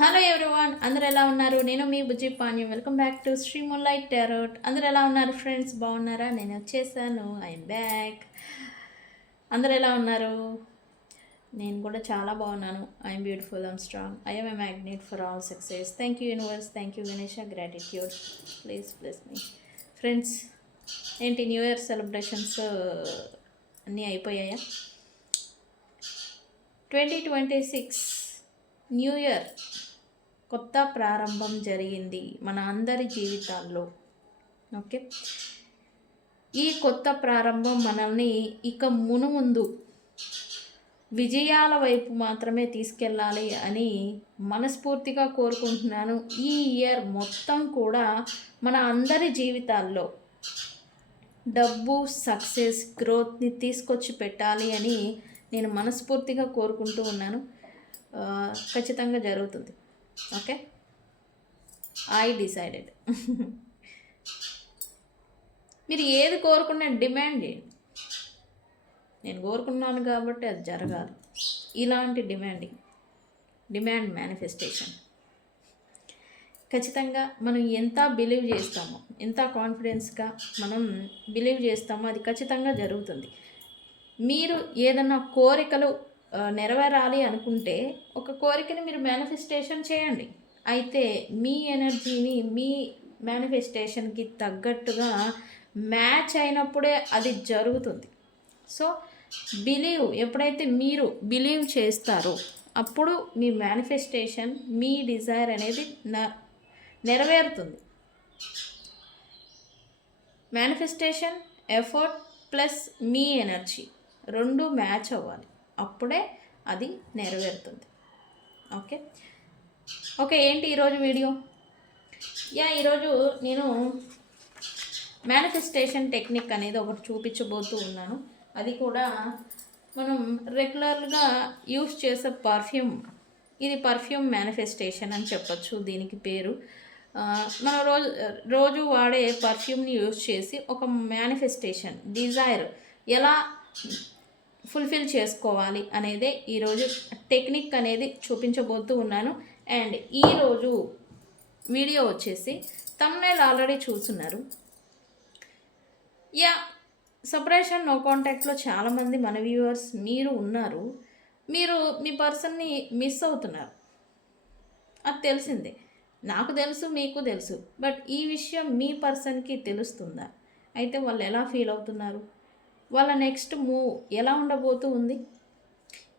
Hello everyone, అందరూ ఎలా ఉన్నారు? నేను మీ Bujji Panyam. Welcome back to Sri Moonlight Tarot. అందరూ ఎలా ఉన్నారు ఫ్రెండ్స్? బాగున్నారా? నేను వచ్చేసాను, ఐఎమ్ బ్యాక్. అందరూ ఎలా ఉన్నారు? నేను కూడా చాలా బాగున్నాను. I'm beautiful, I'm strong, I'm a magnet for all success. Thank you universe, thank you Ganesha, gratitude. Please bless me friends. ఏంటి న్యూ ఇయర్ సెలబ్రేషన్స్ అన్నీ అయిపోయాయా? 2026 న్యూ ఇయర్ కొత్త ప్రారంభం జరిగింది మన అందరి జీవితాల్లో. ఓకే, ఈ కొత్త ప్రారంభం మనల్ని ఇక మునుముందు విజయాల వైపు మాత్రమే తీసుకెళ్ళాలి అని మనస్ఫూర్తిగా కోరుకుంటున్నాను. ఈ ఇయర్ మొత్తం కూడా మన అందరి జీవితాల్లో డబ్బు, సక్సెస్, గ్రోత్ని తీసుకొచ్చి పెట్టాలి అని నేను మనస్ఫూర్తిగా కోరుకుంటూ ఉన్నాను. ఖచ్చితంగా జరుగుతుంది. Okay, I decided. మీరు ఏది కోరుకున్నా డిమాండ్ చేయండి. నేను కోరుకున్నాను కాబట్టి అది జరగాలి. ఇలాంటి డిమాండ్ మేనిఫెస్టేషన్ ఖచ్చితంగా మనం ఎంత బిలీవ్ చేస్తామో, ఎంత కాన్ఫిడెన్స్గా మనం బిలీవ్ చేస్తామో అది ఖచ్చితంగా జరుగుతుంది. మీరు ఏదన్నా కోరికలు నెరవేరాలి అనుకుంటే ఒక కోరికని మీరు మేనిఫెస్టేషన్ చేయండి. అయితే మీ ఎనర్జీని మీ మేనిఫెస్టేషన్కి తగ్గట్టుగా మ్యాచ్ అయినప్పుడే అది జరుగుతుంది. సో ఎప్పుడైతే మీరు బిలీవ్ చేస్తారో అప్పుడు మీ మేనిఫెస్టేషన్, మీ డిజైర్ అనేది నెరవేరుతుంది. మేనిఫెస్టేషన్, ఎఫర్ట్ ప్లస్ మీ ఎనర్జీ రెండు మ్యాచ్ అవ్వాలి, అప్పుడే అది నెరవేరుతుంది. ఓకే ఓకే ఏంటి ఈరోజు వీడియో? ఈరోజు నేను మేనిఫెస్టేషన్ టెక్నిక్ అనేది ఒకటి చూపించబోతూ ఉన్నాను. అది కూడా మనం రెగ్యులర్గా యూస్ చేసే పర్ఫ్యూమ్. ఇది పర్ఫ్యూమ్ మేనిఫెస్టేషన్ అని చెప్పచ్చు దీనికి పేరు. మనం రోజు వాడే పర్ఫ్యూమ్ని యూజ్ చేసి ఒక మేనిఫెస్టేషన్ డిజైర్ ఎలా ఫుల్ఫిల్ చేసుకోవాలి అనేదే ఈరోజు టెక్నిక్ అనేది చూపించబోతూ ఉన్నాను. అండ్ ఈరోజు వీడియో వచ్చేసి తమ్నైల్ ఆల్రెడీ చూస్తున్నారు. సెపరేషన్ నో కాంటాక్ట్లో చాలామంది మన వ్యూవర్స్ మీరు ఉన్నారు. మీరు మీ పర్సన్ని మిస్ అవుతున్నారు, అది తెలిసిందే. నాకు తెలుసు, మీకు తెలుసు. బట్ ఈ విషయం మీ పర్సన్కి తెలుస్తుందా? అయితే వాళ్ళు ఎలా ఫీల్ అవుతున్నారు? వాళ్ళ నెక్స్ట్ మూవ్ ఎలా ఉండబోతూ ఉంది?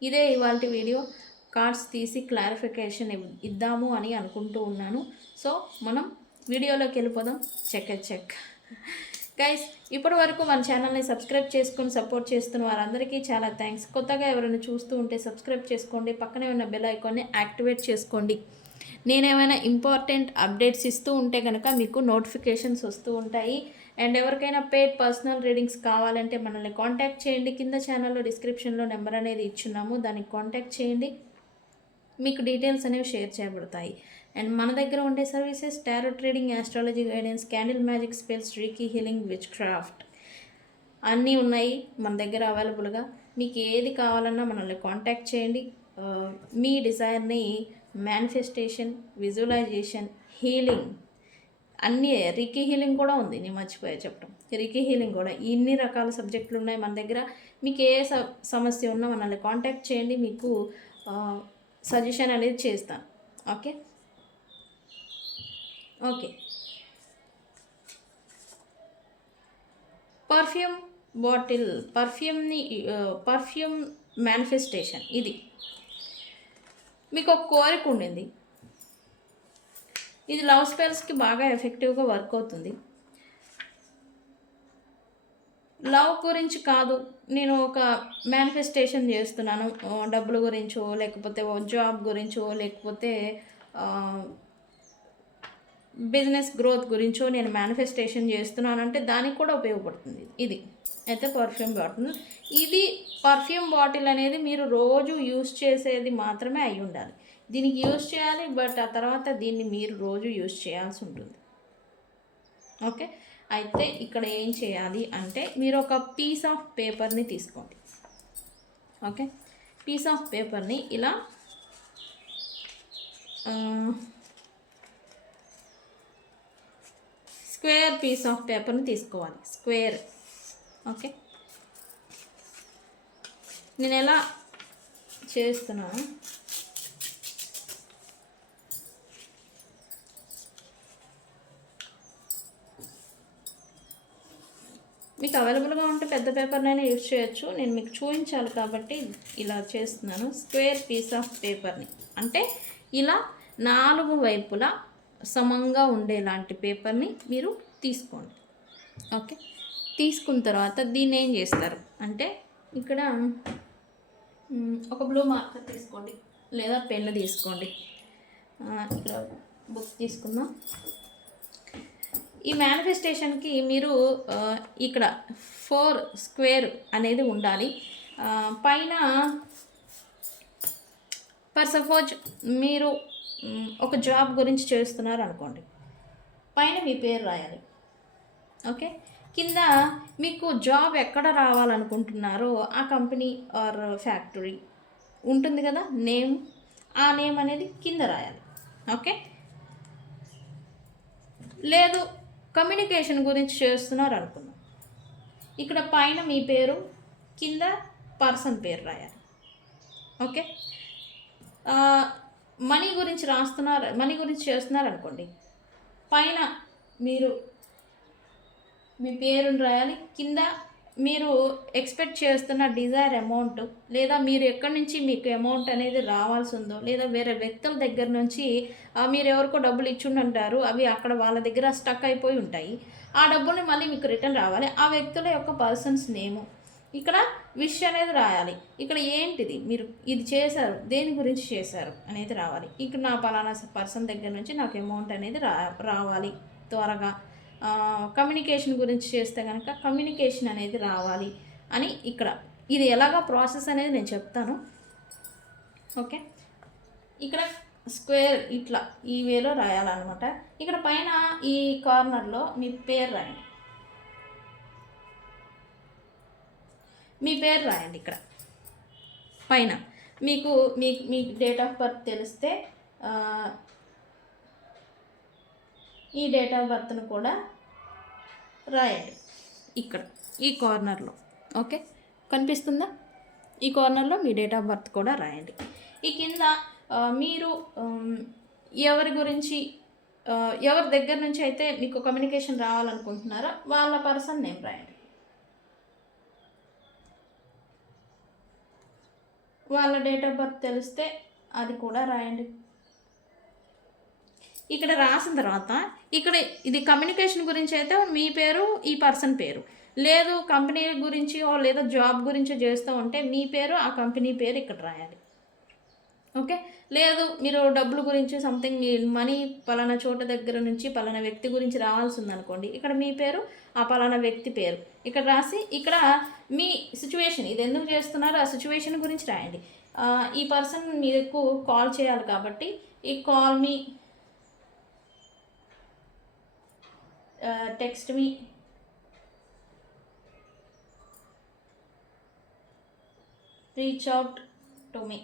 ఇదే ఇవాళ వీడియో. కార్డ్స్ తీసి క్లారిఫికేషన్ ఇద్దాము అని అనుకుంటూ ఉన్నాను. సో మనం వీడియోలోకి వెళ్ళిపోదాం. చెక్ గైస్, ఇప్పటి వరకు మన ఛానల్ని సబ్స్క్రైబ్ చేసుకుని సపోర్ట్ చేస్తున్న వారందరికీ చాలా థ్యాంక్స్. కొత్తగా ఎవరైనా చూస్తూ ఉంటే సబ్స్క్రైబ్ చేసుకోండి, పక్కనే ఉన్న బెల్ ఐకాన్ని యాక్టివేట్ చేసుకోండి. నేనేమైనా ఇంపార్టెంట్ అప్డేట్స్ ఇస్తూ ఉంటే కనుక మీకు నోటిఫికేషన్స్ వస్తూ ఉంటాయి. అండ్ ఎవరికైనా పెయిడ్ పర్సనల్ రీడింగ్స్ కావాలంటే మనల్ని కాంటాక్ట్ చేయండి. కింద ఛానల్లో డిస్క్రిప్షన్లో నెంబర్ అనేది ఇచ్చున్నాము, దానికి కాంటాక్ట్ చేయండి. మీకు డీటెయిల్స్ అనేవి షేర్ చేయబడతాయి. అండ్ మన దగ్గర ఉండే services tarot trading, astrology guidance, candle magic spells, reiki healing, which craft అన్నీ ఉన్నాయి మన దగ్గర అవైలబుల్గా. మీకు ఏది కావాలన్నా మనల్ని కాంటాక్ట్ చేయండి. మీ డిజైర్ని మేనిఫెస్టేషన్, విజువలైజేషన్, హీలింగ్ అన్నీ, రీకీ హీలింగ్ కూడా ఉంది, నేను మర్చిపోయా చెప్పడం. రీకీ హీలింగ్ కూడా, ఇన్ని రకాల సబ్జెక్టులు ఉన్నాయి మన దగ్గర. మీకు ఏ సమస్య ఉన్నా మనల్ని కాంటాక్ట్ చేయండి, మీకు సజెషన్ అనేది చేస్తాను. Okay okay perfume bottle, perfume manifestation. ఇది మీకు ఒక కోరిక ఉండింది. ఇది లవ్ స్పెల్స్కి బాగా ఎఫెక్టివ్గా వర్క్ అవుతుంది. లవ్ గురించి కాదు, నేను ఒక మేనిఫెస్టేషన్ చేస్తున్నాను, డబ్బుల గురించో లేకపోతే జాబ్ గురించో లేకపోతే బిజినెస్ గ్రోత్ గురించో నేను మేనిఫెస్టేషన్ చేస్తున్నాను అంటే దానికి కూడా ఉపయోగపడుతుంది ఇది. అయితే పర్ఫ్యూమ్ బాటిల్, ఇది పర్ఫ్యూమ్ బాటిల్ అనేది మీరు రోజు యూస్ చేసేది మాత్రమే అయి ఉండాలి. దీనికి యూస్ చేయాలి, బట్ ఆ తర్వాత దీన్ని మీరు రోజు యూస్ చేయాల్సి ఉంటుంది. ఓకే, అయితే ఇక్కడ ఏం చేయాలి అంటే మీరు ఒక పీస్ ఆఫ్ పేపర్ని తీసుకోండి. ఓకే, పీస్ ఆఫ్ పేపర్ని ఇలా స్క్వేర్ పీస్ ఆఫ్ పేపర్ని తీసుకోవాలి, స్క్వేర్. ఓకే, నేను ఎలా చేస్తున్నాను, మీకు అవైలబుల్గా ఉంటే పెద్ద పేపర్నైనా యూజ్ చేయొచ్చు. నేను మీకు చూపించాలి కాబట్టి ఇలా చేస్తున్నాను. స్క్వేర్ పీస్ ఆఫ్ పేపర్ని అంటే ఇలా 4 వైపులా సమంగా ఉండేలాంటి పేపర్ని మీరు తీసుకోండి. ఓకే, తీసుకున్న తర్వాత దీన్ని ఏం చేస్తారు అంటే ఇక్కడ ఒక బ్లూ మార్కర్ తీసుకోండి లేదా పెన్ను తీసుకోండి. ఇక్కడ బుక్ తీసుకుందాం. ఈ మేనిఫెస్టేషన్కి మీరు ఇక్కడ 4 స్క్వేర్ అనేది ఉండాలి. పైన ఫర్ సపోజ్ మీరు ఒక జాబ్ గురించి చేస్తున్నారు అనుకోండి, పైన మీ పేరు రాయాలి. ఓకే, కింద మీకు జాబ్ ఎక్కడ రావాలనుకుంటున్నారో ఆ కంపెనీ ఆర్ ఫ్యాక్టరీ ఉంటుంది కదా నేమ్, ఆ నేమ్ అనేది కింద రాయాలి. ఓకే, లేదు కమ్యూనికేషన్ గురించి చేస్తున్నారు అనుకుందాం, ఇక్కడ పైన మీ పేరు, కింద పర్సన్ పేరు రాయాలి. ఓకే, మనీ గురించి రాస్తున్నారు, మనీ గురించి చేస్తున్నారు అనుకోండి, పైన మీరు మీ పేరుని రాయాలి, కింద మీరు ఎక్స్పెక్ట్ చేస్తున్న డిజైర్ అమౌంట్ లేదా మీరు ఎక్కడి నుంచి మీకు అమౌంట్ అనేది రావాల్సి ఉందో లేదా వేరే వ్యక్తుల దగ్గర నుంచి మీరు ఎవరికో డబ్బులు ఇచ్చుంటారు, అవి అక్కడ వాళ్ళ దగ్గర స్టక్ అయిపోయి ఉంటాయి, ఆ డబ్బుల్ని మళ్ళీ మీకు రిటర్న్ రావాలి. ఆ వ్యక్తుల యొక్క పర్సన్స్ నేము, ఇక్కడ విష్ అనేది రాయాలి. ఇక్కడ ఏంటిది మీరు ఇది చేశారు, దేని గురించి చేశారు అనేది రావాలి. ఇక్కడ నా పలానా పర్సన్ దగ్గర నుంచి నాకు అమౌంట్ అనేది రావాలి త్వరగా. కమ్యూనికేషన్ గురించి చేస్తే కనుక కమ్యూనికేషన్ అనేది రావాలి అని ఇక్కడ ఇది ఎలాగో ప్రాసెస్ అనేది నేను చెప్తాను. ఓకే, ఇక్కడ స్క్వేర్ ఇట్లా ఈ వేలో రాయాలన్నమాట. ఇక్కడ పైన ఈ కార్నర్లో మీ పేరు రాయండి, మీ పేరు రాయండి. ఇక్కడ పైన మీకు మీ డేట్ ఆఫ్ బర్త్ తెలిస్తే ఈ డేట్ ఆఫ్ బర్త్ను కూడా రాయండి ఇక్కడ ఈ కార్నర్లో. ఓకే, కనిపిస్తుందా? ఈ కార్నర్లో మీ డేట్ ఆఫ్ బర్త్ కూడా రాయండి. ఈ కింద మీరు ఎవరి గురించి ఎవరి దగ్గర నుంచి అయితే మీకు కమ్యూనికేషన్ రావాలనుకుంటున్నారో వాళ్ళ పర్సన్ నేమ్ రాయండి. వాళ్ళ డేట్ ఆఫ్ బర్త్ తెలిస్తే అది కూడా రాయండి. ఇక్కడ రాసిన తర్వాత ఇక్కడ ఇది కమ్యూనికేషన్ గురించి అయితే మీ పేరు, ఈ పర్సన్ పేరు, లేదు కంపెనీ గురించి లేదా జాబ్ గురించి చేస్తూ ఉంటే మీ పేరు, ఆ కంపెనీ పేరు ఇక్కడ రాయాలి. ఓకే, లేదు మీరు డబ్బుల గురించి సంథింగ్ మీ మనీ పలానా చోట దగ్గర నుంచి పలానా వ్యక్తి గురించి రావాల్సి ఉందనుకోండి, ఇక్కడ మీ పేరు, ఆ పలానా వ్యక్తి పేరు ఇక్కడ రాసి ఇక్కడ మీ సిచ్యువేషన్ ఇది ఎందుకు చేస్తున్నారో ఆ సిచ్యువేషన్ గురించి రాయండి. ఈ పర్సన్ మీకు కాల్ చేయాలి కాబట్టి ఈ call me, text me, reach out to me.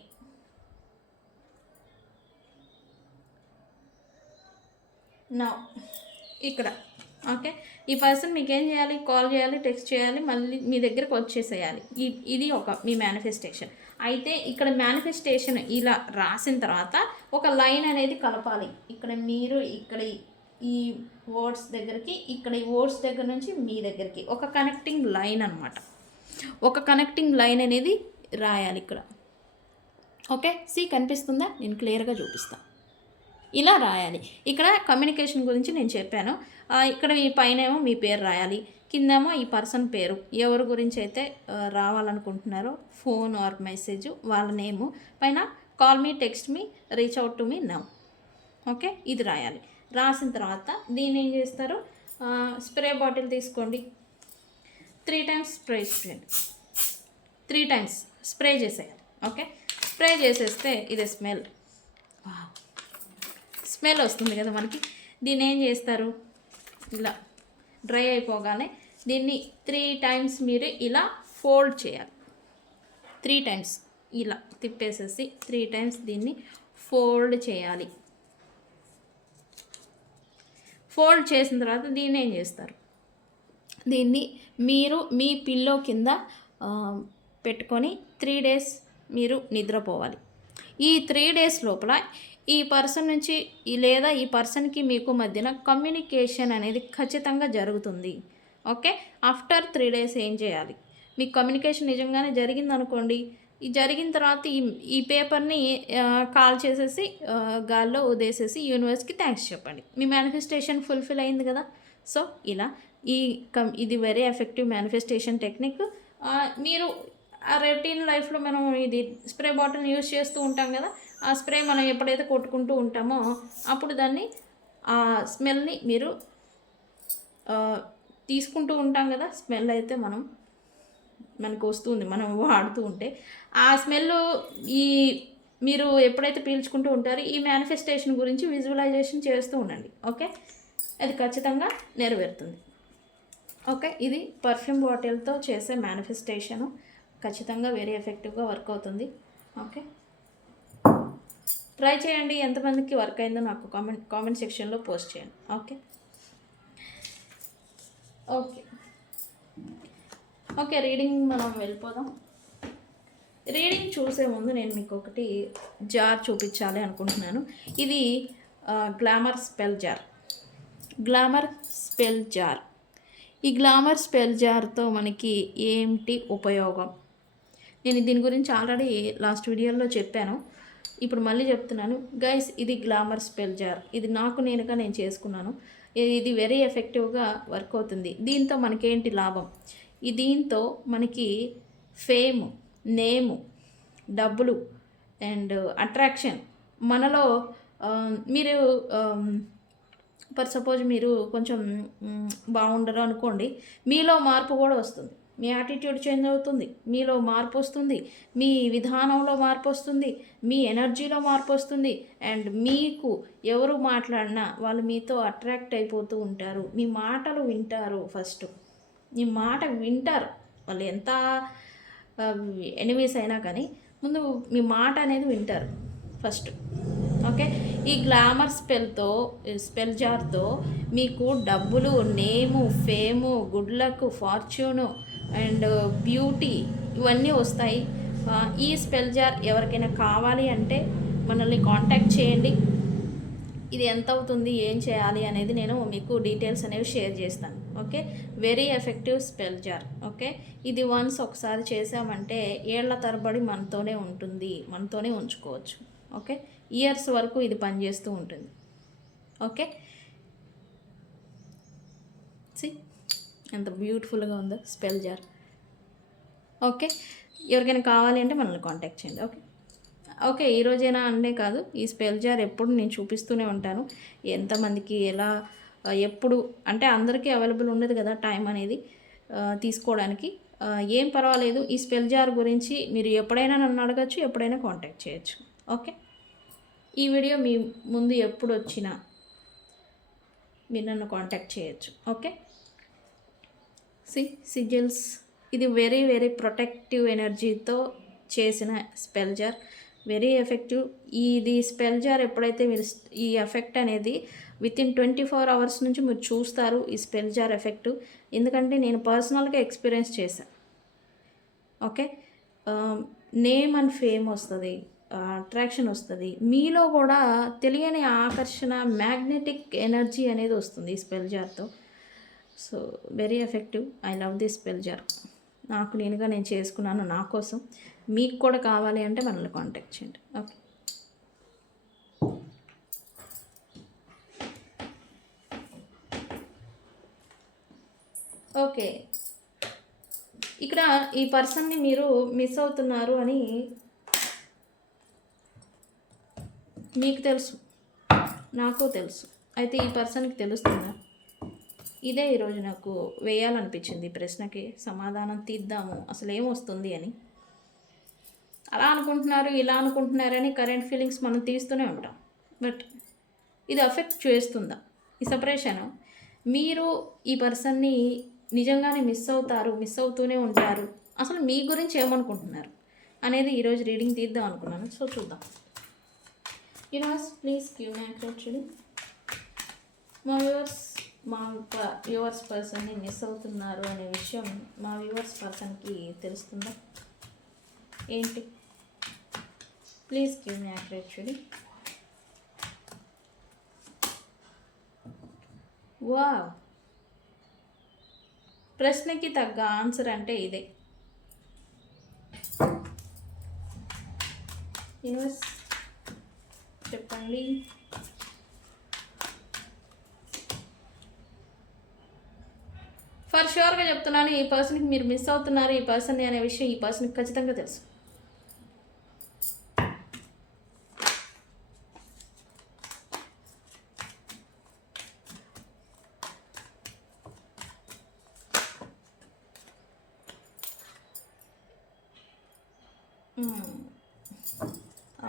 Now ఇక్కడ ఓకే, ఈ పర్సన్ మీకు ఏం చేయాలి, కాల్ చేయాలి, టెక్స్ట్ చేయాలి, మళ్ళీ మీ దగ్గరకు వచ్చేసేయాలి. ఇది ఒక మీ మేనిఫెస్టేషన్. అయితే ఇక్కడ మేనిఫెస్టేషన్ ఇలా రాసిన తర్వాత ఒక లైన్ అనేది కలపాలి. ఇక్కడ మీరు ఇక్కడ ఈ వర్డ్స్ దగ్గరికి, ఇక్కడ ఈ వర్డ్స్ దగ్గర నుంచి మీ దగ్గరికి ఒక కనెక్టింగ్ లైన్ అనమాట. ఒక కనెక్టింగ్ లైన్ అనేది రాయాలి ఇక్కడ. ఓకే, కనిపిస్తుందా? నేను క్లియర్గా చూపిస్తాను. ఇలా రాయాలి. ఇక్కడ కమ్యూనికేషన్ గురించి నేను చెప్పాను. ఇక్కడ ఈ పైనేమో మీ పేరు రాయాలి, కిందేమో ఈ పర్సన్ పేరు, ఎవరి గురించి అయితే రావాలనుకుంటున్నారో ఫోన్ ఆర్ మెసేజ్ వాళ్ళ నేము, పైన call me, text me, reach out to me now. Okay, ఇది రాయాలి. రాసిన తర్వాత దీన్ని ఏం చేస్తారు, స్ప్రే బాటిల్ తీసుకోండి, 3 times స్ప్రే చేయండి, 3 times స్ప్రే చేసేయాలి. ఓకే, స్ప్రే చేసేస్తే ఇది స్మెల్ వస్తుంది కదా మనకి. దీన్ని ఏం చేస్తారు, ఇలా డ్రై అయిపోగానే దీన్ని 3 times మీరు ఇలా ఫోల్డ్ చేయాలి. 3 times ఇలా తిప్పేసేసి 3 times దీన్ని ఫోల్డ్ చేయాలి. ఫోల్డ్ చేసిన తర్వాత దీన్ని ఏం చేస్తారు, దీన్ని మీరు మీ పిల్లో కింద పెట్టుకొని 3 డేస్ మీరు నిద్రపోవాలి. ఈ 3 డేస్ లోపల ఈ పర్సన్ నుంచి లేదా ఈ పర్సన్కి మీకు మధ్యన కమ్యూనికేషన్ అనేది ఖచ్చితంగా జరుగుతుంది. ఓకే, ఆఫ్టర్ 3 డేస్ ఏం చేయాలి, మీకు కమ్యూనికేషన్ నిజంగానే జరిగిందనుకోండి, ఈ జరిగిన తర్వాత ఈ పేపర్ని కాల్ చేసేసి గాల్లో వదిలేసేసి యూనివర్స్కి థ్యాంక్స్ చెప్పండి. మీ మేనిఫెస్టేషన్ ఫుల్ఫిల్ అయింది కదా. సో ఇలా ఇది వెరీ ఎఫెక్టివ్ మేనిఫెస్టేషన్ టెక్నిక్. మీరు ఆ రొటీన్ లైఫ్లో మనం ఇది స్ప్రే బాటిల్ యూజ్ చేస్తూ ఉంటాం కదా, ఆ స్ప్రే మనం ఎప్పుడైతే కొట్టుకుంటూ ఉంటామో అప్పుడు దాన్ని ఆ స్మెల్ని మీరు తీసుకుంటూ ఉంటాం కదా, స్మెల్ అయితే మనకు వస్తుంది మనం వాడుతూ ఉంటే. ఆ స్మెల్ మీరు ఎప్పుడైతే పీల్చుకుంటూ ఉంటారో ఈ మేనిఫెస్టేషన్ గురించి విజువలైజేషన్ చేస్తూ ఉండండి. ఓకే, అది ఖచ్చితంగా నెరవేరుతుంది. ఓకే, ఇది పర్ఫ్యూమ్ బాటిల్తో చేసే మేనిఫెస్టేషను ఖచ్చితంగా వెరీ ఎఫెక్టివ్గా వర్క్ అవుతుంది. ఓకే, ట్రై చేయండి. ఎంతమందికి వర్క్ అయిందో నాకు కామెంట్ సెక్షన్లో పోస్ట్ చేయండి. ఓకే ఓకే ఓకే రీడింగ్ మనం వెళ్ళిపోదాం. రీడింగ్ చూసే ముందు నేను మీకు ఒకటి జార్ చూపించాలి అనుకుంటున్నాను. ఇది గ్లామర్ స్పెల్ జార్. ఈ గ్లామర్ స్పెల్ జార్తో మనకి ఏంటి ఉపయోగం, నేను దీని గురించి ఆల్రెడీ లాస్ట్ వీడియోలో చెప్పాను, ఇప్పుడు మళ్ళీ చెప్తున్నాను గైస్. ఇది గ్లామర్ స్పెల్ జార్. ఇది నేనుగా నేను చేసుకున్నాను. ఇది వెరీ ఎఫెక్టివ్గా వర్క్ అవుతుంది. దీంతో మనకేంటి లాభం, దీంతో మనకి ఫేమ్, నేము, డబ్బులు అండ్ అట్రాక్షన్ మనలో మీరు ఫర్ సపోజ్ మీరు కొంచెం బాగుండరు అనుకోండి, మీలో మార్పు కూడా వస్తుంది. మీ యాటిట్యూడ్ చేంజ్ అవుతుంది, మీలో మార్పు వస్తుంది, మీ విధానంలో మార్పు వస్తుంది, మీ ఎనర్జీలో మార్పు వస్తుంది. అండ్ మీకు ఎవరు మాట్లాడినా వాళ్ళు మీతో అట్రాక్ట్ అయిపోతూ ఉంటారు. మీ మాటలు వింటారు. ఫస్ట్ మీ మాట వింటారు. వాళ్ళు ఎంత ఎనిమీస్ అయినా కానీ ముందు మీ మాట అనేది వింటారు ఫస్ట్. ఓకే, ఈ గ్లామర్ స్పెల్ జార్తో మీకు డబ్బులు, name, fame, good luck, fortune and beauty ఇవన్నీ వస్తాయి. ఈ స్పెల్ జార్ ఎవరికైనా కావాలి అంటే మనల్ని కాంటాక్ట్ చేయండి. ఇది ఎంత అవుతుంది, ఏం చేయాలి అనేది నేను మీకు డీటెయిల్స్ అనేవి షేర్ చేస్తాను. Okay, very effective spell jar. Okay, ఇది వన్స్ ఒకసారి చేసామంటే ఏళ్ల తరబడి మనతోనే ఉంటుంది, మనతోనే ఉంచుకోవచ్చు. ఓకే, ఇయర్స్ వరకు ఇది పనిచేస్తూ ఉంటుంది. ఓకే, ఎంత బ్యూటిఫుల్గా ఉందో స్పెల్ జార్. ఓకే, ఎవరికైనా కావాలి అంటే మనల్ని కాంటాక్ట్ చేయండి. ఓకే ఓకే ఈరోజైనా అనే కాదు, ఈ స్పెల్ జార్ ఎప్పుడు నేను చూపిస్తూనే ఉంటాను. ఎంతమందికి ఎలా ఎప్పుడు అంటే అందరికీ అవైలబుల్ ఉండదు కదా టైం అనేది తీసుకోవడానికి. ఏం పర్వాలేదు, ఈ స్పెల్ జార్ గురించి మీరు ఎప్పుడైనా నన్ను అడగచ్చు, ఎప్పుడైనా కాంటాక్ట్ చేయొచ్చు. ఓకే, ఈ వీడియో మీ ముందు ఎప్పుడు వచ్చినా మీరు నన్ను కాంటాక్ట్ చేయొచ్చు. ఓకే, సిజిల్స్ ఇది వెరీ వెరీ ప్రొటెక్టివ్ ఎనర్జీతో చేసిన స్పెల్ జార్, వెరీ ఎఫెక్టివ్. ఇది స్పెల్ జార్ ఎప్పుడైతే మీరు ఈ ఎఫెక్ట్ అనేది వితిన్ 24 అవర్స్ నుంచి మీరు చూస్తారు ఈ స్పెల్ జార్ ఎఫెక్ట్. ఎందుకంటే నేను పర్సనల్గా ఎక్స్పీరియన్స్ చేశాను. ఓకే, నేమ్ అండ్ ఫేమ్ వస్తుంది, అట్రాక్షన్ వస్తుంది, మీలో కూడా తెలియని ఆకర్షణ, మ్యాగ్నెటిక్ ఎనర్జీ అనేది వస్తుంది ఈ స్పెల్ జార్తో. So very effective. I love this spell jar. నేనుగా నేను చేసుకున్నాను నా కోసం. మీకు కూడా కావాలి అంటే మనల్ని కాంటాక్ట్ చేయండి. ఓకే, ఓకే ఇక్కడ ఈ పర్సన్ని మీరు మిస్ అవుతున్నారు అని మీకు తెలుసు, నాకు తెలుసు. అయితే ఈ పర్సన్కి తెలుస్తుందా? ఇదే ఈరోజు నాకు వేయాలనిపించింది. ఈ ప్రశ్నకి సమాధానం తీద్దాము, అసలు ఏమొస్తుంది అని. అలా అనుకుంటున్నారు, ఇలా అనుకుంటున్నారని కరెంట్ ఫీలింగ్స్ మనం తీస్తూనే ఉంటాం. బట్ ఇది అఫెక్ట్ చేస్తుందా ఈ సెపరేషన్? మీరు ఈ పర్సన్ని నిజంగానే మిస్ అవుతూనే ఉంటారు. అసలు మీ గురించి ఏమనుకుంటున్నారు అనేది ఈరోజు రీడింగ్ తీద్దాం అనుకున్నాను. సో చూద్దాం. Universe please give me actually మా వ్యూవర్స్ మా వ్యూవర్స్ పర్సన్ని మిస్ అవుతున్నారు అనే విషయం మా వ్యూవర్స్ పర్సన్కి తెలుస్తుందా ఏంటి? ప్లీజ్ గివ్ మీ యాక్యురేట్ చూడి. వా, ప్రశ్నకి తగ్గ ఆన్సర్ అంటే ఇదే. యూనివర్స్ చెప్పండి. ఫర్ ష్యూర్గా చెప్తున్నాను, ఈ పర్సన్కి మీరు మిస్ అవుతున్నారు ఈ పర్సన్ని అనే విషయం ఈ పర్సన్కి ఖచ్చితంగా తెలుసు.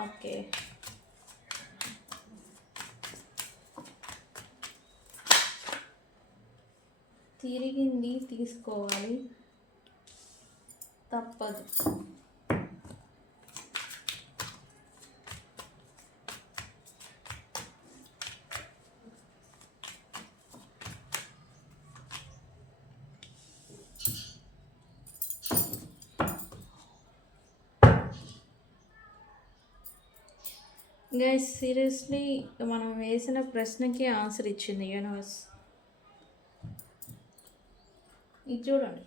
ఓకే, తిరిగింది తీసుకోవాలి, తప్పదు. గైస్ సీరియస్లీ మనం వేసిన ప్రశ్నకి ఆన్సర్ ఇచ్చింది యూనివర్స్. ఇది చూడండి,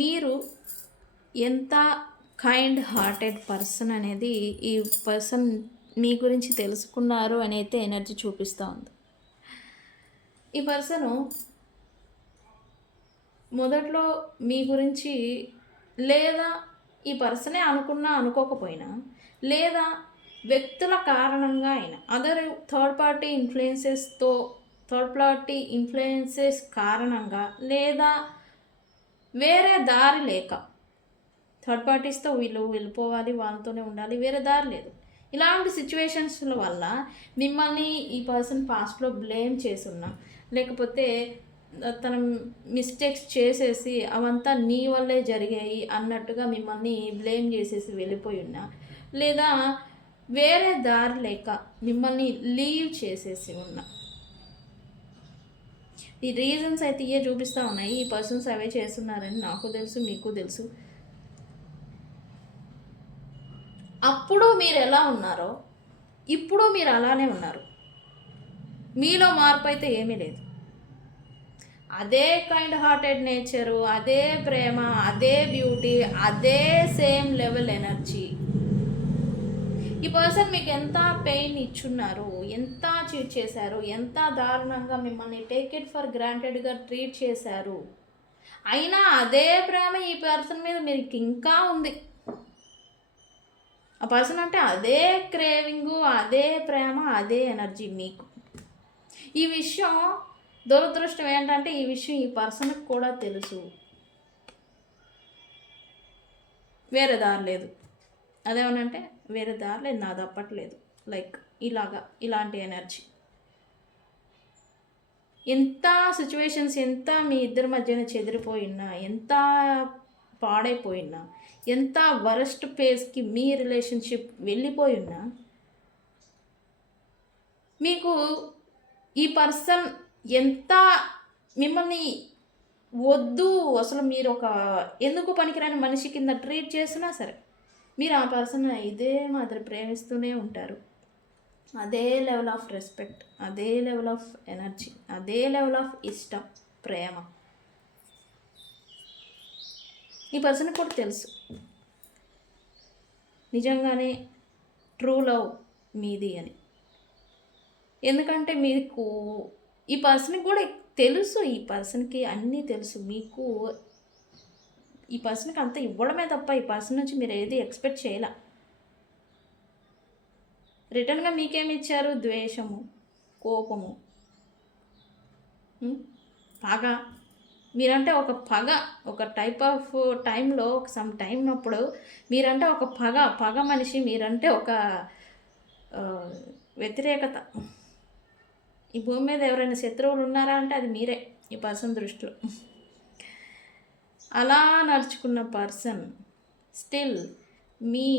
మీరు ఎంత కైండ్ హార్టెడ్ పర్సన్ అనేది ఈ పర్సన్ మీ గురించి తెలుసుకున్నారు అని అయితే ఎనర్జీ చూపిస్తూ ఉంది. ఈ పర్సను మొదట్లో మీ గురించి లేదా ఈ పర్సనే అనుకున్నా అనుకోకపోయినా, లేదా వ్యక్తుల కారణంగా అయినా, అదర్ థర్డ్ పార్టీ ఇన్ఫ్లుయెన్సెస్ కారణంగా, లేదా వేరే దారి లేక, థర్డ్ పార్టీస్తో వీళ్ళు వెళ్ళిపోవాలి, వాళ్ళతోనే ఉండాలి, వేరే దారి లేదు, ఇలాంటి సిచ్యువేషన్స్ల వల్ల మిమ్మల్ని ఈ పర్సన్ పాస్ట్లో బ్లేమ్ చేసున్నా, లేకపోతే తన మిస్టేక్స్ చేసేసి అవంతా నీ వల్లే జరిగాయి అన్నట్టుగా మిమ్మల్ని బ్లేమ్ చేసేసి వెళ్ళిపోయి ఉన్నా, లేదా వేరే దారి లేక మిమ్మల్ని లీవ్ చేసేసి ఉన్నా, ఈ రీజన్స్ అయితే ఇవే చూపిస్తూ ఉన్నాయి. ఈ పర్సన్స్ అవే చేస్తున్నారని నాకు తెలుసు, మీకు తెలుసు. అప్పుడు మీరు ఎలా ఉన్నారో ఇప్పుడు మీరు అలానే ఉన్నారు. మీలో మార్పు అయితే ఏమీ లేదు. అదే కైండ్ హార్టెడ్ నేచరు, అదే ప్రేమ, అదే బ్యూటీ, అదే సేమ్ లెవెల్ ఎనర్జీ. ఈ పర్సన్ మీకు ఎంత పెయిన్ ఇచ్చున్నారు, ఎంత చీట్ చేశారు, ఎంత దారుణంగా మిమ్మల్ని టేక్ ఇట్ ఫర్ గ్రాంటెడ్గా ట్రీట్ చేశారు, అయినా అదే ప్రేమ ఈ పర్సన్ మీద మీకు ఇంకా ఉంది. ఆ పర్సన్ అంటే అదే క్రేవింగు, అదే ప్రేమ, అదే ఎనర్జీ మీకు. ఈ విషయం దురదృష్టం ఏంటంటే ఈ విషయం ఈ పర్సన్కి కూడా తెలుసు. వేరే దారి లేదు, అదేమనంటే వేరే దారి లేదు, నా తప్పట్లేదు, లైక్ ఇలాంటి ఎనర్జీ. ఎంత సిచ్యువేషన్స్ ఎంత మీ ఇద్దరి మధ్యన చెదిరిపోయినా, ఎంత పాడైపోయినా, ఎంత వరస్ట్ ఫేజ్కి మీ రిలేషన్షిప్ వెళ్ళిపోయినా, మీకు ఈ పర్సన్ ఎంత మిమ్మల్ని వద్దు, అసలు మీరు ఒక ఎందుకు పనికిరాని మనిషి కింద ట్రీట్ చేసినా సరే, మీరు ఆ పర్సన్ ఇదే మాదిరి ప్రేమిస్తూనే ఉంటారు. అదే లెవెల్ ఆఫ్ రెస్పెక్ట్, అదే లెవెల్ ఆఫ్ ఎనర్జీ, అదే లెవెల్ ఆఫ్ ఇష్టం, ప్రేమ ఈ పర్సన్కి కూడా తెలుసు. నిజంగానే ట్రూ లవ్ మీది అని. ఎందుకంటే మీకు ఈ పర్సన్కి కూడా తెలుసు, ఈ పర్సన్కి అన్నీ తెలుసు. మీకు ఈ పర్సన్కి అంత ఇవ్వడమే తప్ప ఈ పర్సన్ నుంచి మీరు ఏది ఎక్స్పెక్ట్ చేయాల. రిటర్న్గా మీకేమి ఇచ్చారు? ద్వేషము, కోపము, పగ. మీరంటే ఒక పగ, ఒక టైప్ ఆఫ్ టైంలో సమ్ టైం అప్పుడు మీరంటే ఒక పగ మనిషి, మీరంటే ఒక వ్యతిరేకత. ఈ భూమి మీద ఎవరైనా శత్రువులు ఉన్నారా అంటే అది మీరే ఈ పర్సన్ దృష్టిలో. అలా నడుచుకున్న పర్సన్ స్టిల్ మీ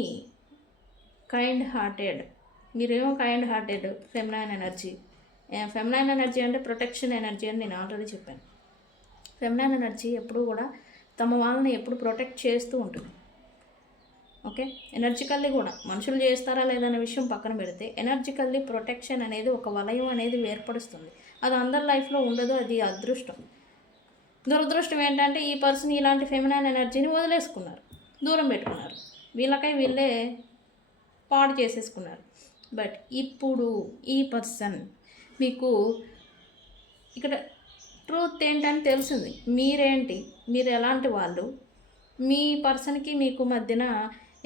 కైండ్ హార్టెడ్, మీరేమో kind hearted feminine energy. Feminine energy అంటే ప్రొటెక్షన్ ఎనర్జీ అని నేను ఆల్రెడీ చెప్పాను. ఫెమినైన్ ఎనర్జీ ఎప్పుడు కూడా తమ వాళ్ళని ఎప్పుడు ప్రొటెక్ట్ చేస్తూ ఉంటుంది. ఓకే, ఎనర్జికల్లీ కూడా మనుషులు చేస్తారా లేదనే విషయం పక్కన పెడితే ఎనర్జికల్లీ ప్రొటెక్షన్ అనేది ఒక వలయం అనేది ఏర్పడుస్తుంది. అది అందరి లైఫ్లో ఉండదు, అది అదృష్టం. దురదృష్టం ఏంటంటే ఈ పర్సన్ ఇలాంటి ఫెమినైన్ ఎనర్జీని వదిలేసుకున్నారు, దూరం పెట్టుకున్నారు, వీళ్ళకై వీళ్ళే పాడు చేసేసుకున్నారు. బట్ ఇప్పుడు ఈ పర్సన్ మీకు ఇక్కడ ట్రూత్ ఏంటని తెలిసింది. మీరేంటి, మీరు ఎలాంటి వాళ్ళు, మీ పర్సన్కి మీకు మధ్యన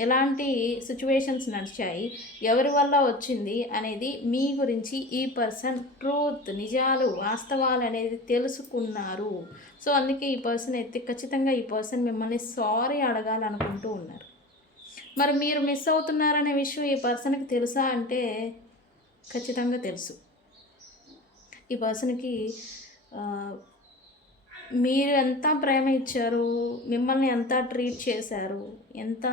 ఎలాంటి సిచ్యువేషన్స్ నడిచాయి, ఎవరి వల్ల వచ్చింది అనేది మీ గురించి ఈ పర్సన్ ట్రూత్, నిజాలు, వాస్తవాలు అనేది తెలుసుకున్నారు. సో అందుకే ఈ పర్సన్ అయితే ఖచ్చితంగా ఈ పర్సన్ మిమ్మల్ని సారీ అడగాలనుకుంటూ ఉన్నారు. మరి మీరు మిస్ అవుతున్నారనే విషయం ఈ పర్సన్కి తెలుసా అంటే ఖచ్చితంగా తెలుసు. ఈ పర్సన్కి మీరు ఎంత ప్రేమ ఇచ్చారు, మిమ్మల్ని ఎంత ట్రీట్ చేశారు, ఎంత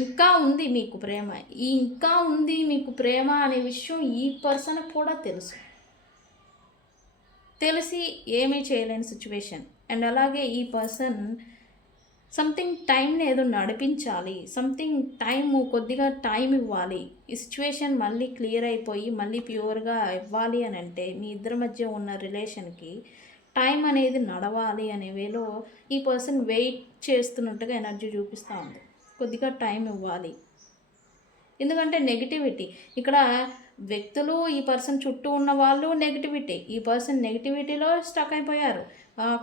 ఇంకా ఉంది మీకు ప్రేమ, ఈ ఇంకా ఉంది మీకు ప్రేమ అనే విషయం ఈ పర్సన్కి కూడా తెలుసు. తెలిసి ఏమీ చేయలేని సిచ్యువేషన్. అండ్ అలాగే ఈ పర్సన్ సంథింగ్ టైంని ఏదో నడిపించాలి, సంథింగ్ కొద్దిగా టైం ఇవ్వాలి, ఈ సిచ్యువేషన్ మళ్ళీ క్లియర్ అయిపోయి మళ్ళీ ప్యూర్గా ఇవ్వాలి అని అంటే మీ ఇద్దరి మధ్య ఉన్న రిలేషన్కి టైం అనేది నడవాలి అనే వేలో ఈ పర్సన్ వెయిట్ చేస్తున్నట్టుగా ఎనర్జీ చూపిస్తూ ఉంది. కొద్దిగా టైం ఇవ్వాలి, ఎందుకంటే నెగిటివిటీ ఇక్కడ వ్యక్తులు, ఈ పర్సన్ చుట్టూ ఉన్న వాళ్ళు నెగిటివిటీ, ఈ పర్సన్ నెగిటివిటీలో స్టక్ అయిపోయారు.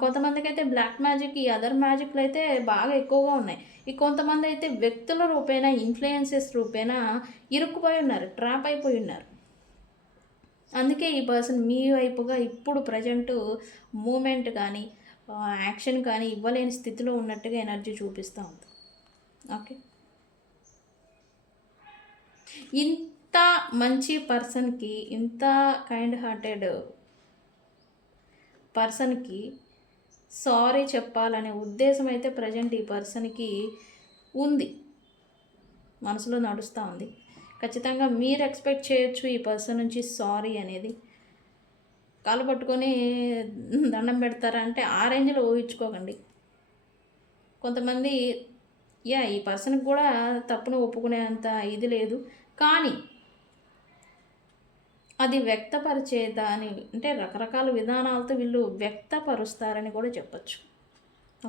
కొంతమందికి అయితే బ్లాక్ మ్యాజిక్, ఈ అదర్ మ్యాజిక్లు అయితే బాగా ఎక్కువగా ఉన్నాయి. ఈ కొంతమంది అయితే వ్యక్తుల రూపేణా, ఇన్ఫ్లుయెన్సెస్ రూపేణా ఇరుక్కుపోయి ఉన్నారు, ట్రాప్ అయిపోయి ఉన్నారు. అందుకే ఈ పర్సన్ మీ వైపుగా ఇప్పుడు ప్రజెంట్ మూమెంట్ కానీ యాక్షన్ కానీ ఇవ్వలేని స్థితిలో ఉన్నట్టుగా ఎనర్జీ చూపిస్తూ ఉంది. ఓకే, ఇంత మంచి పర్సన్కి, ఇంత కైండ్ హార్టెడ్ పర్సన్కి సారీ చెప్పాలనే ఉద్దేశం అయితే ప్రజెంట్ ఈ పర్సన్కి ఉంది, మనసులో నడుస్తూ ఉంది. ఖచ్చితంగా మీరు ఎక్స్పెక్ట్ చేయొచ్చు ఈ పర్సన్ నుంచి సారీ అనేది. కాలు పట్టుకొని దండం పెడతారా అంటే ఆ రేంజ్లో ఊహించుకోకండి. కొంతమంది ఈ పర్సన్కి కూడా తప్పును ఒప్పుకునేంత ఇది లేదు, కానీ అది వ్యక్తపరిచేదాని అంటే రకరకాల విధానాలతో వీళ్ళు వ్యక్తపరుస్తారని కూడా చెప్పచ్చు.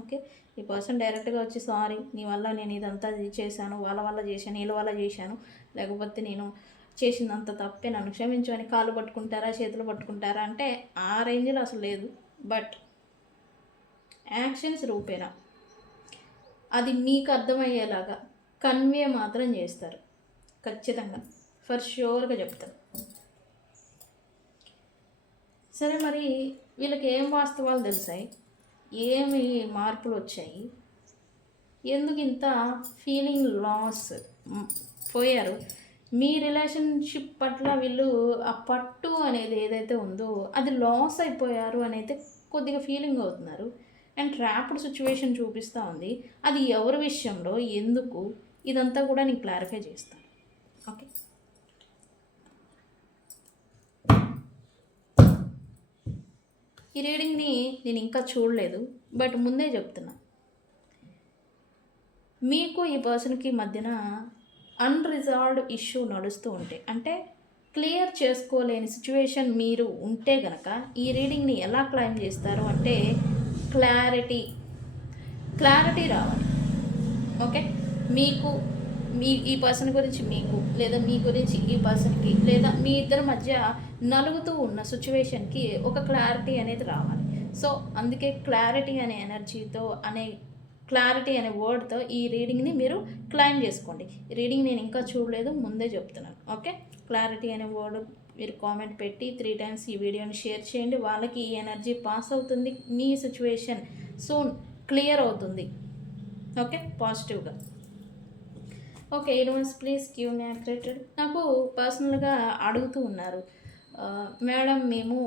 ఓకే, ఈ పర్సన్ డైరెక్ట్గా వచ్చి సారీ, నీ వల్ల నేను ఇదంతా చేశాను, వాళ్ళ వల్ల చేశాను, వీళ్ళ వల్ల చేశాను, లేకపోతే నేను చేసినంత తప్పే, నన్ను క్షమించు అని కాళ్ళు పట్టుకుంటారా, చేతులు పట్టుకుంటారా అంటే ఆ రేంజ్లో అసలు లేదు. బట్ యాక్షన్స్ రూపేణా అది మీకు అర్థమయ్యేలాగా కన్వే మాత్రం చేస్తారు, ఖచ్చితంగా ఫర్ ష్యూర్గా చెప్తారు. సరే, మరి వీళ్ళకి ఏం వాస్తవాలు తెలిసాయి, ఏమి మార్పులు వచ్చాయి, ఎందుకు ఇంత ఫీలింగ్ లాస్ పోయారు, మీ రిలేషన్షిప్ పట్ల వీళ్ళు ఆ పట్టు అనేది ఏదైతే ఉందో అది లాస్ అయిపోయారు అనేది కొద్దిగా ఫీలింగ్ అవుతున్నారు. అండ్ ట్రాప్డ్ సిచ్యువేషన్ చూపిస్తూ ఉంది, అది ఎవరి విషయంలో, ఎందుకు, ఇదంతా కూడా నేను క్లారిఫై చేస్తాను. ఓకే, ఈ రీడింగ్ని నేను ఇంకా చూడలేదు, బట్ ముందే చెప్తున్నా, మీకు ఈ పర్సన్కి మధ్యన అన్రిజాల్వ్డ్ ఇష్యూ నడుస్తూ ఉంటే, అంటే క్లియర్ చేసుకోలేని సిచ్యువేషన్ మీరు ఉంటే గనక ఈ రీడింగ్ని ఎలా క్లైమ్ చేస్తారు అంటే క్లారిటీ రావాలి. ఓకే, మీకు ఈ పర్సన్ గురించి మీకు, లేదా మీ గురించి ఈ పర్సన్కి, లేదా మీ ఇద్దరి మధ్య నలుగుతూ ఉన్న సిచ్యువేషన్కి ఒక క్లారిటీ అనేది రావాలి. సో అందుకే క్లారిటీ అనే ఎనర్జీతో, క్లారిటీ అనే వర్డ్తో ఈ రీడింగ్ని మీరు క్లైమ్ చేసుకోండి. ఈ రీడింగ్ నేను ఇంకా చూడలేదు, ముందే చెప్తున్నాను. ఓకే, క్లారిటీ అనే వర్డ్ మీరు కామెంట్ పెట్టి 3 times ఈ వీడియోని షేర్ చేయండి. వాళ్ళకి ఈ ఎనర్జీ పాస్ అవుతుంది, మీ సిచ్యువేషన్ సూన్ క్లియర్ అవుతుంది. ఓకే, పాజిటివ్గా. Okay, universe please give me accurated. నాకు పర్సనల్గా అడుగుతూ ఉన్నారు, మేడం మేము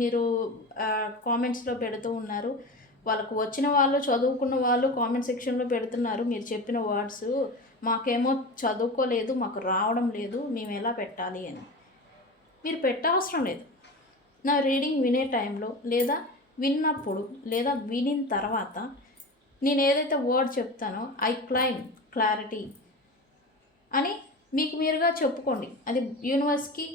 మీరు కామెంట్స్లో పెడుతూ ఉన్నారు, వాళ్ళకు వచ్చిన వాళ్ళు, చదువుకున్న వాళ్ళు కామెంట్ సెక్షన్లో పెడుతున్నారు మీరు చెప్పిన వర్డ్స్, మాకేమో చదువుకోలేదు, మాకు రావడం లేదు, మేము ఎలా పెట్టాలి అని. మీరు పెట్టవసరం లేదు. నా రీడింగ్ వినే టైంలో, లేదా విన్నప్పుడు, లేదా వినిన తర్వాత నేను ఏదైతే వర్డ్ చెప్తానో ఐ క్లైమ్ క్లారిటీ అని మీకు మీరుగా చెప్పుకోండి. అది యూనివర్స్కి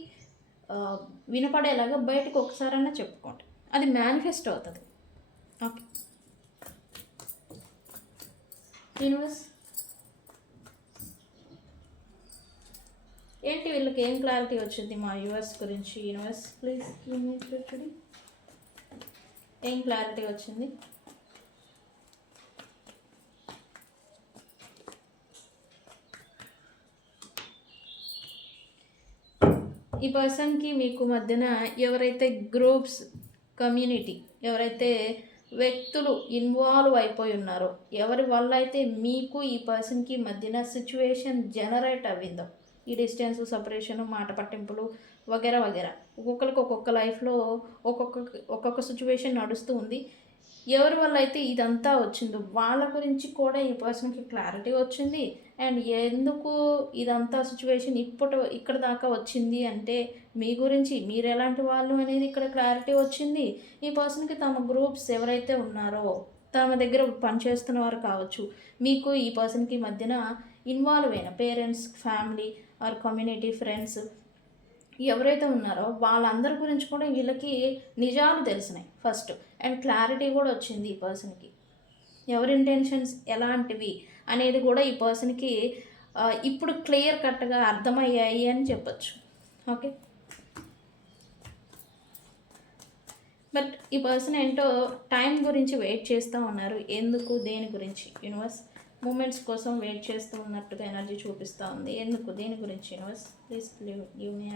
వినపడేలాగా బయటకు ఒకసారైనా చెప్పుకోండి. అది మేనిఫెస్ట్ అవుతుంది. ఓకే యూనివర్స్, ఏంటి వీళ్ళకి ఏం క్లారిటీ వచ్చింది మా యూవర్స్ గురించి? యూనివర్స్ ప్లీజ్ చూడండి ఏం క్లారిటీ వచ్చింది. ఈ పర్సన్కి మీకు మధ్యన ఎవరైతే గ్రూప్స్, కమ్యూనిటీ, ఎవరైతే వ్యక్తులు ఇన్వాల్వ్ అయిపోయి ఉన్నారో, ఎవరి వల్ల అయితే మీకు ఈ పర్సన్కి మధ్యన సిచ్యువేషన్ జనరేట్ అవ్విందో, ఈ డిస్టెన్స్, సపరేషను, మాట పట్టింపులు వగేరా వగేరా, ఒక్కొక్కరికి ఒక్కొక్క లైఫ్లో ఒక్కొక్క సిచ్యువేషన్ నడుస్తూ ఉంది. ఎవరి వల్ల అయితే ఇదంతా వచ్చిందో వాళ్ళ గురించి కూడా ఈ పర్సన్కి క్లారిటీ వచ్చింది. అండ్ ఎందుకు ఇదంతా సిచ్యువేషన్ ఇక్కడ దాకా వచ్చింది అంటే మీ గురించి, మీరు ఎలాంటి వాళ్ళు అనేది ఇక్కడ క్లారిటీ వచ్చింది. ఈ పర్సన్కి తమ గ్రూప్స్ ఎవరైతే ఉన్నారో, తమ దగ్గర పనిచేస్తున్న వారు కావచ్చు, మీకు ఈ పర్సన్కి మధ్యన ఇన్వాల్వ్ అయిన parents, family or community, friends ఎవరైతే ఉన్నారో వాళ్ళందరి గురించి కూడా వీళ్ళకి నిజాలు తెలిసినాయి ఫస్ట్. అండ్ క్లారిటీ కూడా వచ్చింది ఈ పర్సన్కి. ఎవరి ఇంటెన్షన్స్ ఎలాంటివి అనేది కూడా ఈ పర్సన్కి ఇప్పుడు క్లియర్ కట్గా అర్థమయ్యాయి అని చెప్పచ్చు. ఓకే, బట్ ఈ పర్సన్ ఏంటో టైం గురించి వెయిట్ చేస్తూ ఉన్నారు. ఎందుకు, దేని గురించి? యూనివర్స్ మూమెంట్స్ కోసం వెయిట్ చేస్తూ ఉన్నట్టుగా ఎనర్జీ చూపిస్తూ ఉంది. ఎందుకు, దేని గురించి? Universe please give me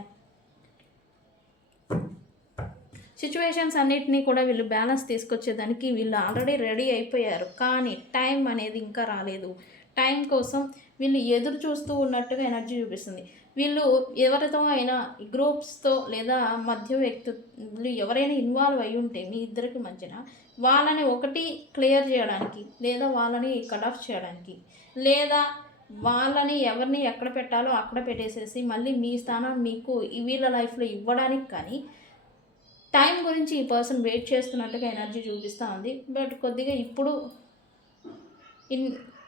situations అన్నిటినీ కూడా వీళ్ళు బ్యాలెన్స్ తీసుకొచ్చేదానికి వీళ్ళు ఆల్రెడీ రెడీ అయిపోయారు, కానీ టైం అనేది ఇంకా రాలేదు. టైం కోసం వీళ్ళు ఎదురు చూస్తూ ఉన్నట్టుగా ఎనర్జీ చూపిస్తుంది. వీళ్ళు ఎవరితో అయినా గ్రూప్స్తో లేదా మధ్య వ్యక్తులు ఎవరైనా ఇన్వాల్వ్ అయి ఉంటే మీ ఇద్దరికి మధ్యన, వాళ్ళని ఒకటి క్లియర్ చేయడానికి, లేదా వాళ్ళని కట్ ఆఫ్ చేయడానికి, లేదా వాళ్ళని ఎవరిని ఎక్కడ పెట్టాలో అక్కడ పెట్టేసేసి మళ్ళీ మీ స్థానం మీకు వీళ్ళ లైఫ్లో ఇవ్వడానికి కానీ టైం గురించి ఈ పర్సన్ వెయిట్ చేస్తున్నట్టుగా ఎనర్జీ చూపిస్తూ ఉంది. బట్ కొద్దిగా ఇప్పుడు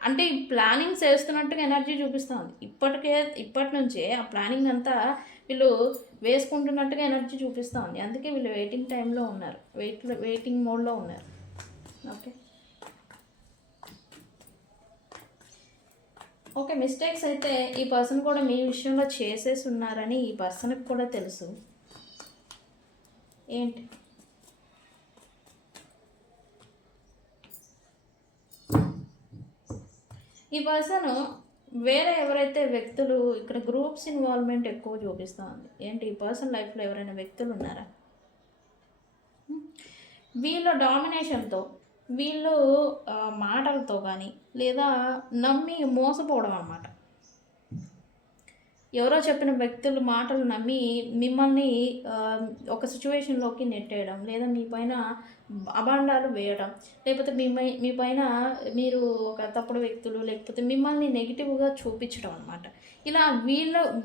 అంటే ప్లానింగ్స్ వేస్తున్నట్టుగా ఎనర్జీ చూపిస్తూ ఉంది. ఇప్పటి నుంచే ఆ ప్లానింగ్ అంతా వీళ్ళు వేసుకుంటున్నట్టుగా ఎనర్జీ చూపిస్తూ ఉంది. అందుకే వీళ్ళు వెయిటింగ్ టైంలో ఉన్నారు, వెయిటింగ్ మోడ్లో ఉన్నారు. ఓకే ఓకే మిస్టేక్స్ అయితే ఈ పర్సన్ కూడా మీ విషయంలో చేసేసి ఉన్నారని ఈ పర్సన్కి కూడా తెలుసు. ఏంటి ఈ పర్సన్ వేరే ఎవరైతే వ్యక్తులు, ఇక్కడ గ్రూప్స్ ఇన్వాల్వ్మెంట్ ఎక్కువ చూపిస్తూ ఉంది. ఏంటి, ఈ పర్సన్ లైఫ్లో ఎవరైనా వ్యక్తులు ఉన్నారా? వీళ్ళ డామినేషన్తో, వీళ్ళు మాటలతో కానీ, లేదా నమ్మి మోసపోవడం అన్నమాట. ఎవరో చెప్పిన వ్యక్తులు మాటలు నమ్మి మిమ్మల్ని ఒక సిచ్యువేషన్లోకి నెట్టేయడం, లేదా మీ పైన అభాండాలు వేయడం, లేకపోతే మీ పైన మీరు ఒక తప్పుడు వ్యక్తులు, లేకపోతే మిమ్మల్ని నెగిటివ్గా చూపించడం అనమాట. ఇలా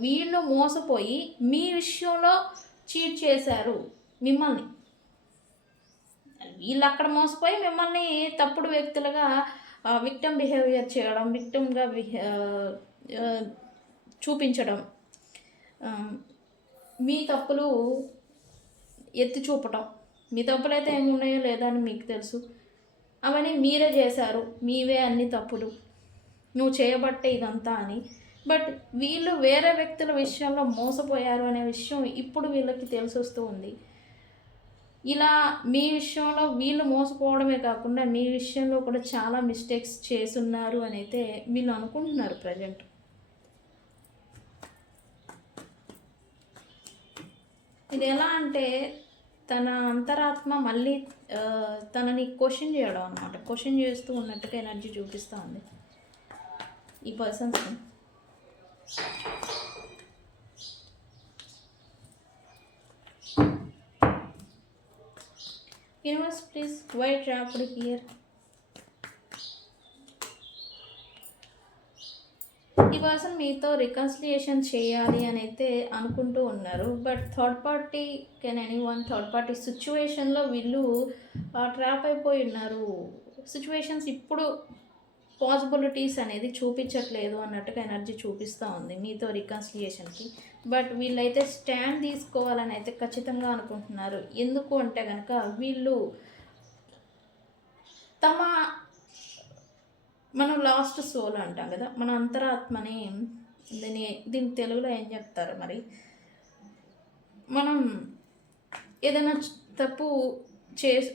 వీళ్ళు మోసపోయి మీ విషయంలో చీట్ చేశారు మిమ్మల్ని. వీళ్ళు అక్కడ మోసపోయి మిమ్మల్ని తప్పుడు వ్యక్తులుగా విక్టిమ్ బిహేవియర్ చేయడం, విక్టిమ్గా చూపించడం, మీ తప్పులు ఎత్తి చూపటం. మీ తప్పులు అయితే ఏమి ఉన్నాయో లేదా అని మీకు తెలుసు, అవన్నీ మీరే చేశారు, మీవే అన్ని తప్పులు, నువ్వు చేయబట్టే ఇదంతా అని. బట్ వీళ్ళు వేరే వ్యక్తుల విషయంలో మోసపోయారు అనే విషయం ఇప్పుడు వీళ్ళకి తెలిసి వస్తూ ఉంది. ఇలా మీ విషయంలో వీళ్ళు మోసపోవడమే కాకుండా మీ విషయంలో కూడా చాలా మిస్టేక్స్ చేసున్నారు అని అయితే వీళ్ళు అనుకుంటున్నారు ప్రజెంట్. ఇది ఎలా అంటే తన అంతరాత్మ మళ్ళీ తనని క్వశ్చన్ చేయడం అన్నమాట. క్వశ్చన్ చేస్తూ ఉన్నట్టుగా ఎనర్జీ చూపిస్తూ ఉంది ఈ persons. Universe please why trapped here. ఈ పర్సన్ మీతో రికన్సిలియేషన్ చేయాలి అని అయితే అనుకుంటూ ఉన్నారు. But third party third party సిచ్యువేషన్లో వీళ్ళు ట్రాప్ అయిపోయి ఉన్నారు. సిచ్యువేషన్స్ ఇప్పుడు పాసిబిలిటీస్ అనేది చూపించట్లేదు అన్నట్టుగా ఎనర్జీ చూపిస్తూ ఉంది మీతో రికన్సిలియేషన్కి. బట్ వీళ్ళైతే స్టాండ్ తీసుకోవాలని అయితే ఖచ్చితంగా అనుకుంటున్నారు. ఎందుకు అంటే కనుక వీళ్ళు తమ మనం లాస్ట్ సోల్ అంటాం కదా, మన అంతరాత్మని దీని తెలుగులో ఏం చెప్తారు మరి, మనం ఏదైనా తప్పు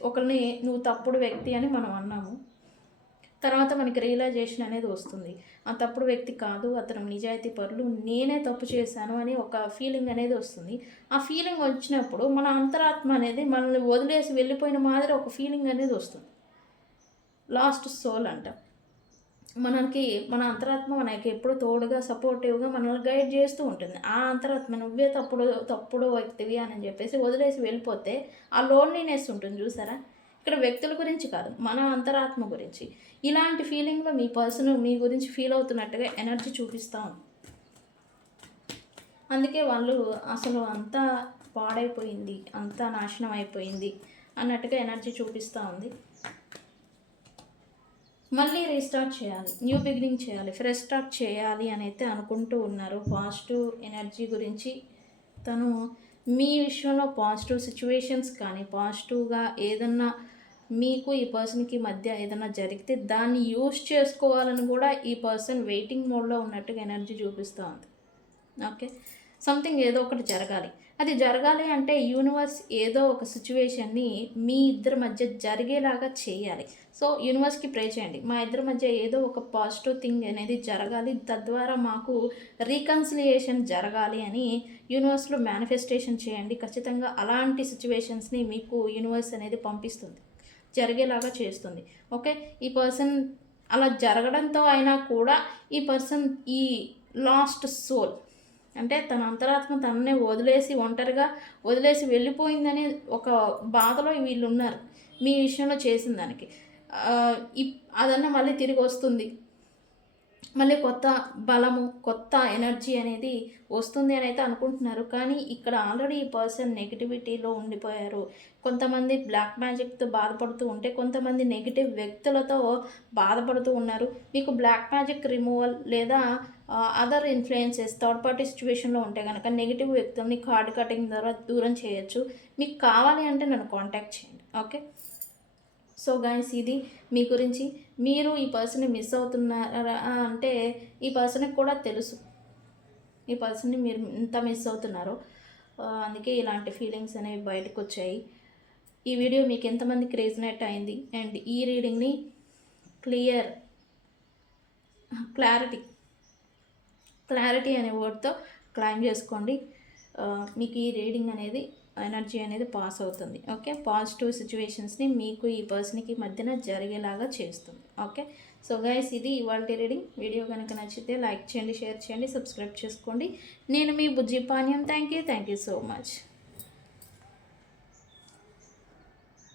ఒకరిని నువ్వు తప్పుడు వ్యక్తి అని మనం అన్నాము. తర్వాత మనకి రియలైజేషన్ అనేది వస్తుంది, ఆ తప్పుడు వ్యక్తి కాదు, అతను నిజాయితీ పరులు, నేనే తప్పు చేశాను అని ఒక ఫీలింగ్ అనేది వస్తుంది. ఆ ఫీలింగ్ వచ్చినప్పుడు మన అంతరాత్మ అనేది మనల్ని వదిలేసి వెళ్ళిపోయిన మాదిరి ఒక ఫీలింగ్ అనేది వస్తుంది. లాస్ట్ సోల్ అంటాం. మనకి మన అంతరాత్మ మనకి ఎప్పుడు తోడుగా సపోర్టివ్గా మనల్ని గైడ్ చేస్తూ ఉంటుంది. ఆ అంతరాత్మ నువ్వే తప్పుడు వ్యక్తివి అని చెప్పేసి వదిలేసి వెళ్ళిపోతే ఆ లోన్లీనెస్ ఉంటుంది చూసారా. ఇక్కడ వ్యక్తుల గురించి కాదు, మన అంతరాత్మ గురించి. ఇలాంటి ఫీలింగ్లో మీ పర్సన్ మీ గురించి ఫీల్ అవుతున్నట్టుగా ఎనర్జీ చూపిస్తూ ఉంది. అందుకే వాళ్ళు అసలు అంతా పాడైపోయింది, అంతా నాశనం అయిపోయింది అన్నట్టుగా ఎనర్జీ చూపిస్తూ ఉంది. మళ్ళీ రీస్టార్ట్ చేయాలి, న్యూ బిగినింగ్ చేయాలి, ఫ్రెష్ స్టార్ట్ చేయాలి అని అయితే అనుకుంటూ ఉన్నారు. పాజిటివ్ ఎనర్జీ గురించి తను మీ విషయంలో పాజిటివ్ సిచ్యువేషన్స్ కానీ పాజిటివ్గా ఏదన్నా మీకు ఈ పర్సన్కి మధ్య ఏదైనా జరిగితే దాన్ని యూజ్ చేసుకోవాలని కూడా ఈ పర్సన్ వెయిటింగ్ మోడ్లో ఉన్నట్టుగా ఎనర్జీ చూపిస్తూ ఉంది. ఓకే, సంథింగ్ ఏదో ఒకటి జరగాలి. అది జరగాలి అంటే యూనివర్స్ ఏదో ఒక సిచ్యువేషన్ని మీ ఇద్దరి మధ్య జరిగేలాగా చేయాలి. సో యూనివర్స్కి ప్రే చేయండి, మా ఇద్దరి మధ్య ఏదో ఒక పాజిటివ్ థింగ్ అనేది జరగాలి, తద్వారా మాకు రీకన్సిలియేషన్ జరగాలి అని యూనివర్స్లో మేనిఫెస్టేషన్ చేయండి. ఖచ్చితంగా అలాంటి సిచ్యువేషన్స్ని మీకు యూనివర్స్ అనేది పంపిస్తుంది, జరిగేలాగా చేస్తుంది. ఓకే, ఈ పర్సన్ అలా జరగడంతో అయినా కూడా ఈ పర్సన్ ఈ లాస్ట్ సోల్ అంటే తన అంతరాత్మ తననే వదిలేసి ఒంటరిగా వదిలేసి వెళ్ళిపోయిందని ఒక బాధలో వీళ్ళు ఉన్నారు. మీ విషయంలో చేసిన దానికి అదన్నా మళ్ళీ తిరిగి వస్తుంది, మళ్ళీ కొత్త బలము కొత్త ఎనర్జీ అనేది వస్తుంది అని అయితే అనుకుంటున్నారు. కానీ ఇక్కడ ఆల్రెడీ ఈ పర్సన్ నెగిటివిటీలో ఉండిపోయారు. కొంతమంది బ్లాక్ మ్యాజిక్తో బాధపడుతూ ఉంటే కొంతమంది నెగిటివ్ వ్యక్తులతో బాధపడుతూ ఉన్నారు. మీకు బ్లాక్ మ్యాజిక్ రిమూవల్ లేదా అదర్ ఇన్ఫ్లుయెన్సెస్ థర్డ్ పార్టీ సిచ్యువేషన్లో ఉంటే కనుక నెగిటివ్ వ్యక్తుల్ని కార్డ్ కటింగ్ ద్వారా దూరం చేయొచ్చు. మీకు కావాలి అంటే నన్ను కాంటాక్ట్ చేయండి. ఓకే, సో గైస్ ఇది మీ గురించి. మీరు ఈ పర్సన్ని మిస్ అవుతున్నారా అంటే ఈ పర్సన్కి కూడా తెలుసు ఈ పర్సన్ని మీరు ఎంత మిస్ అవుతున్నారో, అందుకే ఇలాంటి ఫీలింగ్స్ అనేవి బయటకు వచ్చాయి. ఈ వీడియో మీకు ఎంతమందికి రీజనేట్ అయింది అండ్ ఈ రీడింగ్ని క్లారిటీ అనే వర్డ్తో క్లైమ్ చేసుకోండి. మీకు ఈ రీడింగ్ అనేది ఎనర్జీ అనేది పాస్ అవుతుంది. ఓకే, పాజిటివ్ సిచ్యువేషన్స్ని మీకు ఈ పర్సన్కి మధ్యన జరిగేలాగా చేస్తుంది. ఓకే, సో గైస్ ఇది ఇవాళ రీడింగ్. వీడియో కనుక నచ్చితే లైక్ చేయండి, షేర్ చేయండి, సబ్స్క్రైబ్ చేసుకోండి. నేను మీ బుజ్జి పానీయం. Thank you so much.